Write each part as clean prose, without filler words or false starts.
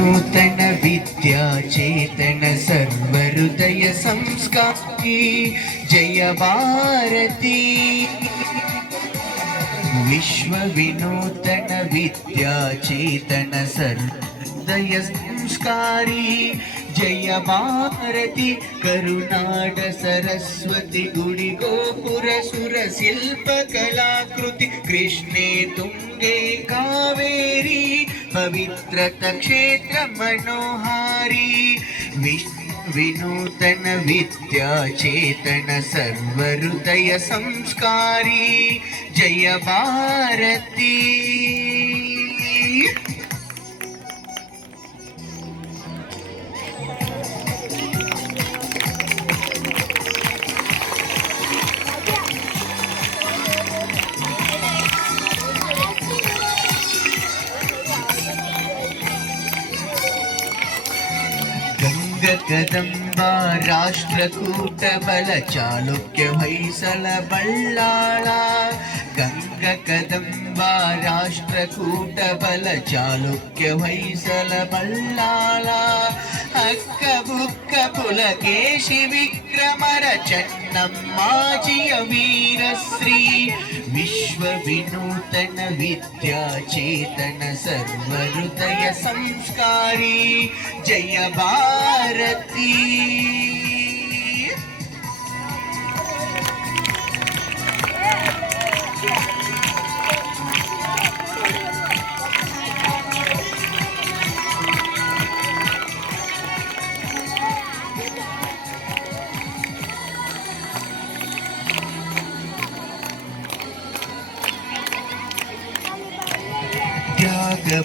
नूतन विद्या चेतन सर्वहृदय संस्कारी जय भारती। विश्व विनूतन विद्या चेतन सर्वहृदय संस्कारी जय भारती। करुनाड सरस्वती गुಡಿ ಗೋಪುರ ಸುರ ಶಿಲ್ಪ ಕಲಾಕೃತಿ कृष्णे तुंगे कावेरी पवित्रत क्षेत्र मनोहारी। विनूतन विद्या चेतन सर्वहृदय संस्कारी जय भारती। कदंबा राष्ट्रकूट बल चालुक्य ಹೊಯ್ಸಳ ಬಳ್ಳಾಳ। ಗಂಗ ಕದಂಬ ರಾಷ್ಟ್ರಕೂಟ ಬಲ ಚಾಲುಕ್ಯ ಹೊಯ್ಸಳ ಬಳ್ಳಾಳ। ಅಕ್ಕ ಬುಕ್ಕ ಪುಲಕೇಶಿ ವಿಕ್ರಮರ ಚೆನ್ನಮ್ಮಾಜಿಯ ವೀರಶ್ರೀ। विश्व विनूतन विद्या चेतन सर्वहृदय संस्कारी जय भारती।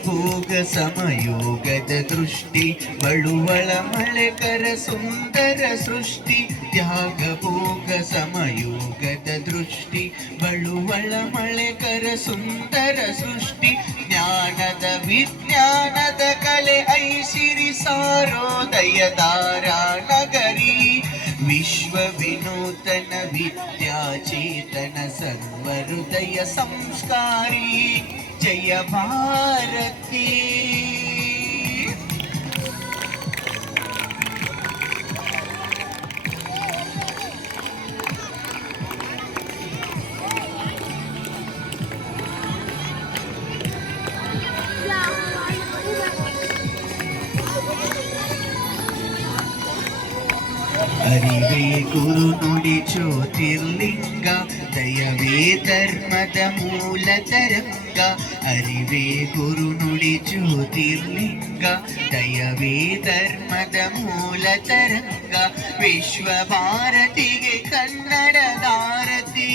ಭೋಗ ಸಮಯೋಗದ ದೃಷ್ಟಿ ಬಳುವಳ ಮಳೆಕರ ಸುಂದರ ಸೃಷ್ಟಿ। ತ್ಯಾಗ ಭೋಗ ಸಮಯೋಗದ ದೃಷ್ಟಿ ಬಳುವಳ ಮಳೆಕರ ಸುಂದರ ಸೃಷ್ಟಿ। ಜ್ಞಾನದ ವಿಜ್ಞಾನದ ಕಲೆ ಐಸಿರಿ ಸಾರೋದಯದಾರ ನಗರಿ। विश्व विनूतन विद्या चेतन सर्वहृदय संस्कारी जय भारती। ಅರಿವೇ ಗುರು ನುಡಿ ಜ್ಯೋತಿರ್ಲಿಂಗ ದಯವೇ ಧರ್ಮದ ಮೂಲ ತರಂಗ। ಅರಿವೇ ಗುರು ನುಡಿ ಜ್ಯೋತಿರ್ಲಿಂಗ ದಯವೇ ಧರ್ಮದ ಮೂಲ ತರಂಗ। ವಿಶ್ವ ಭಾರತಿಗೆ ಕನ್ನಡದಾರತಿ।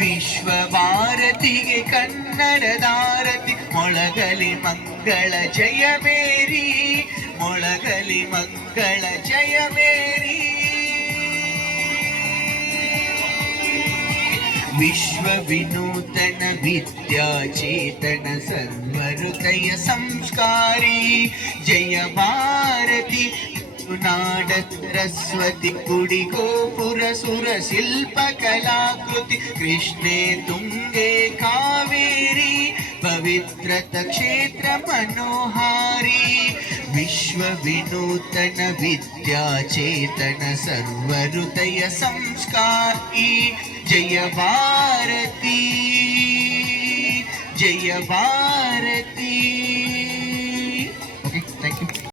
ವಿಶ್ವ ಭಾರತಿಗೆ ಕನ್ನಡದಾರತಿ। ಮೊಳಗಲಿ ಮಂಗಳ ಜಯ ಮೇರಿ ಮೊಳಗಲಿ ಮಂಗಳ ಜಯ ಮೇರಿ। ವಿಶ್ವ ವಿನೂತನ ವಿದ್ಯಾ ಚೇತನ ಸರ್ವಹೃದಯ ಸಂಸ್ಕಾರಿ ಜಯ ಭಾರತಿ। ನಾಡ ಸರಸ್ವತಿ ಗುಡಿ ಗೋಪುರ ಸುರ ಶಿಲ್ಪ ಕಲಾಕೃತಿ। कृष्णे तुंगे कावेरी पवित्रत क्षेत्र मनोहारी। विश्व विनूतन विद्या चेतन सर्वहृदय संस्कारी जय भारती जय भारती।